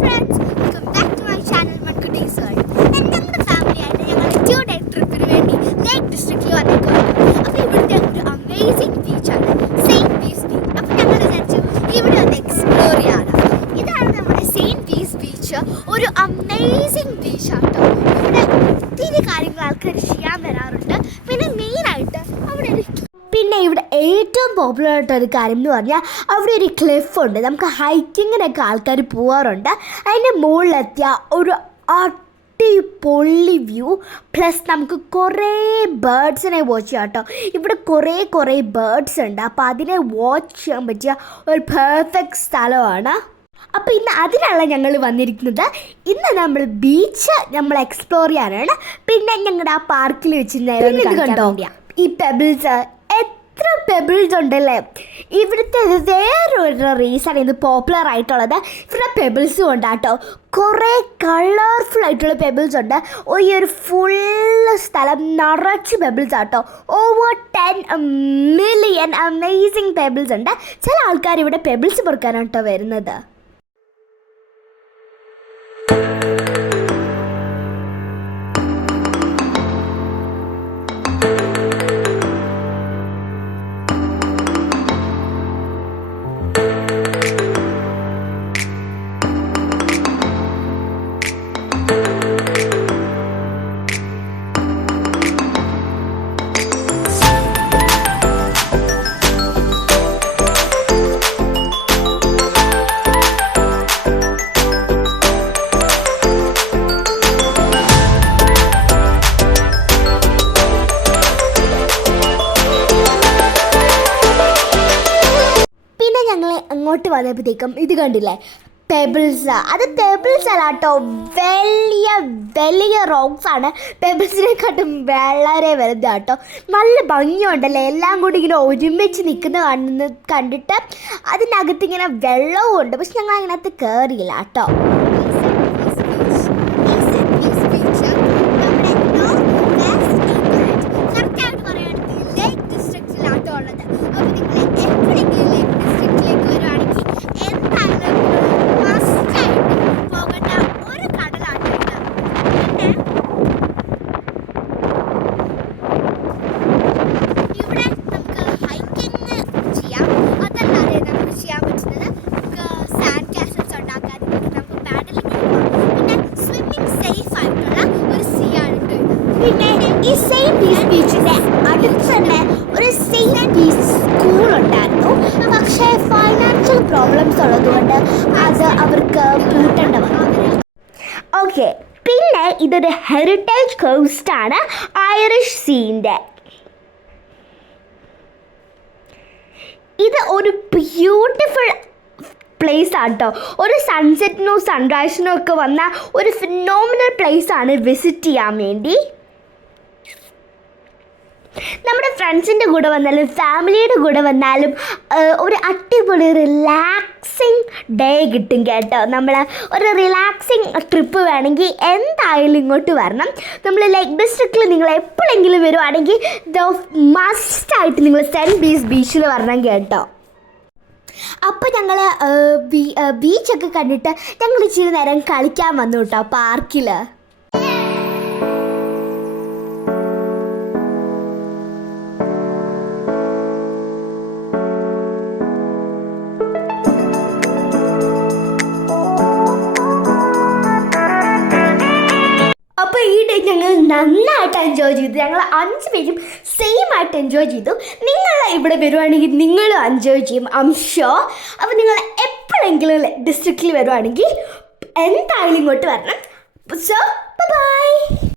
Friends welcome back to my channel mug dessert എന്റെ നമ്മുടെ ഫാമിലിയായിട്ട് ഞങ്ങൾ ടു ഡേ ട്രിപ്പിന് വേണ്ടി ലേക്ക് ഡിസ്ട്രിക്റ്റിൽ വന്നേക്കുവാണ്. അപ്പോൾ ഇവിടുത്തെ ഒരു അമേസിംഗ് ബീച്ചാണ് സെയിന്റ് പീസ് ബീച്ച് അപ്പോൾ ഞങ്ങൾ വിചാരിച്ചു ഇവിടെ ഒന്ന് എക്സ്പ്ലോർ ചെയ്യാണ് ഇതാണ് നമ്മുടെ സെയിന്റ് പീസ് ബീച്ച് ഒരു അമേസിംഗ് ബീച്ചാണ് കേട്ടോ ഇവിടെ ഒത്തിരി കാര്യങ്ങൾ ആൾക്കാർ ചെയ്യാൻ വരാറുണ്ട്. പോപ്പുലർ ആയിട്ടുള്ള ഒരു കാര്യം എന്ന് പറഞ്ഞാൽ അവിടെ ഒരു ക്ലിഫ് ഉണ്ട്. നമുക്ക് ഹൈക്കിങ്ങിനൊക്കെ ആൾക്കാർ പോകാറുണ്ട് അതിന്റെ മുകളിലെത്തിയ ഒരു അടിപൊളി വ്യൂ പ്ലസ് നമുക്ക് കുറേ ബേർഡ്സിനെ വാച്ച് ചെയ്യാം കേട്ടോ. ഇവിടെ കുറേ കുറേ ബേർഡ്സ് ഉണ്ട്. അപ്പോൾ അതിനെ വാച്ച് ചെയ്യാൻ പറ്റിയ ഒരു പെർഫെക്റ്റ് സ്ഥലമാണ്. അപ്പോൾ ഇന്ന് അതിനാണ് ഞങ്ങൾ വന്നിരിക്കുന്നത്. ഇന്ന് നമ്മൾ ബീച്ച് നമ്മൾ എക്സ്പ്ലോർ ചെയ്യാനാണ്. പിന്നെ ഞങ്ങളുടെ ആ പാർക്കിൽ വെച്ച് നേരം കണ്ടോ? ഈ പെബിൾസ് എത്ര പെബിൾസ് ഉണ്ടല്ലേ? ഇവിടുത്തെ വേറൊരു റീസൺ ഇത് പോപ്പുലർ ആയിട്ടുള്ളത് ഇവിടെ പെബിൾസ് കൊണ്ടാട്ടോ കുറേ കളർഫുൾ ആയിട്ടുള്ള പെബിൾസ് ഉണ്ട്. ഈ ഒരു ഫുള്ള് സ്ഥലം നിറച്ച് പെബിൾസ് ആട്ടോ over ten million amazing pebbles ഉണ്ട്. ചില ആൾക്കാർ ഇവിടെ പെബിൾസ് പൊറുക്കാനാണ് കേട്ടോ വരുന്നത്. അങ്ങോട്ട് വന്നപ്പോഴത്തേക്കും ഇത് കണ്ടില്ലേ? പെബിൾസ് അത് പെബിൾസ് അല്ല കേട്ടോ. വലിയ വലിയ റോക്സ് ആണ്. പെബിൾസിനെക്കാട്ടും വളരെ വലുതാട്ടോ നല്ല ഭംഗിയുണ്ടല്ലേ? എല്ലാം കൂടി ഇങ്ങനെ ഒരുമിച്ച് നിൽക്കുന്ന കാണുന്ന കണ്ടിട്ട് അതിനകത്ത് ഇങ്ങനെ വെള്ളവും ഉണ്ട്. പക്ഷെ ഞങ്ങൾ അതിനകത്ത് കയറിയില്ല കേട്ടോ ഇവിടെ നമുക്ക് ഹൈക്കിംഗ് ചെയ്യാം അതല്ലാതെ നമുക്ക് ചെയ്യാൻ പറ്റുന്നത് നമുക്ക് സാൻഡ് കാസൽസ് ഉണ്ടാക്കാൻ നമുക്ക് പാഡലിംഗ് പിന്നെ സ്വിമ്മിങ് സേഫ് ആയിട്ടുള്ള ഒരു സീ ആണ് കേട്ടോ ഇത്. പിന്നെ ഈ സെയിം പീസ് ബീച്ചിന്റെ അടുത്ത് തന്നെ ഒരു സെയിം പീസ് സ്കൂൾ ഉണ്ടായിരുന്നു പക്ഷേ ഫൈനാൻഷ്യൽ പ്രോബ്ലംസ് ഉള്ളതുകൊണ്ട് അത് അവർക്ക് കിട്ടേണ്ട ഓക്കെ പിന്നെ ഇതൊരു ഹെറിറ്റേജ് കോസ്റ്റ് ആണ് ഐറിഷ് സീന്റെ ഇത് ഒരു ബ്യൂട്ടിഫുൾ പ്ലേസ് ആണ് കേട്ടോ ഒരു സൺസെറ്റിനോ സൺറൈസിനോ ഒക്കെ വന്ന ഒരു ഫിനോമിനൽ പ്ലേസ് ആണ് വിസിറ്റ് ചെയ്യാൻ വേണ്ടി. നമ്മുടെ ഫ്രണ്ട്സിന്റെ കൂടെ വന്നാലും ഫാമിലിയുടെ കൂടെ വന്നാലും ഒരു അടിപൊളി റിലാക്സിങ് ഡേ കിട്ടും കേട്ടോ. നമ്മൾ ഒരു റിലാക്സിങ് ട്രിപ്പ് വേണമെങ്കിൽ എന്തായാലും ഇങ്ങോട്ട് വരണം. നമ്മൾ ലൈക്ക് ഡിസ്ട്രിക്റ്റിൽ നിങ്ങൾ എപ്പോഴെങ്കിലും വരുവാണെങ്കിൽ ദ മസ്റ്റായിട്ട് നിങ്ങൾ സെന്റ് ബീസ് ബീച്ചിൽ വരണം കേട്ടോ. അപ്പോൾ ഞങ്ങൾ ബീച്ചൊക്കെ കണ്ടിട്ട് ഞങ്ങൾ ഇച്ചിരി നേരം കളിക്കാൻ വന്നു കേട്ടോ പാർക്കിൽ അപ്പോൾ ഈ ഡേ ഞങ്ങൾ നന്നായിട്ട് എൻജോയ് ചെയ്തു. ഞങ്ങൾ അഞ്ച് പേരും സെയിം ആയിട്ട് എൻജോയ് ചെയ്തു. നിങ്ങൾ ഇവിടെ വരുവാണെങ്കിൽ നിങ്ങളും എൻജോയ് ചെയ്യും ഐം ഷുവർ അപ്പോൾ നിങ്ങൾ എപ്പോഴെങ്കിലും ഡിസ്ട്രിക്റ്റിൽ വരുവാണെങ്കിൽ എന്തായാലും ഇങ്ങോട്ട് വരണം. So by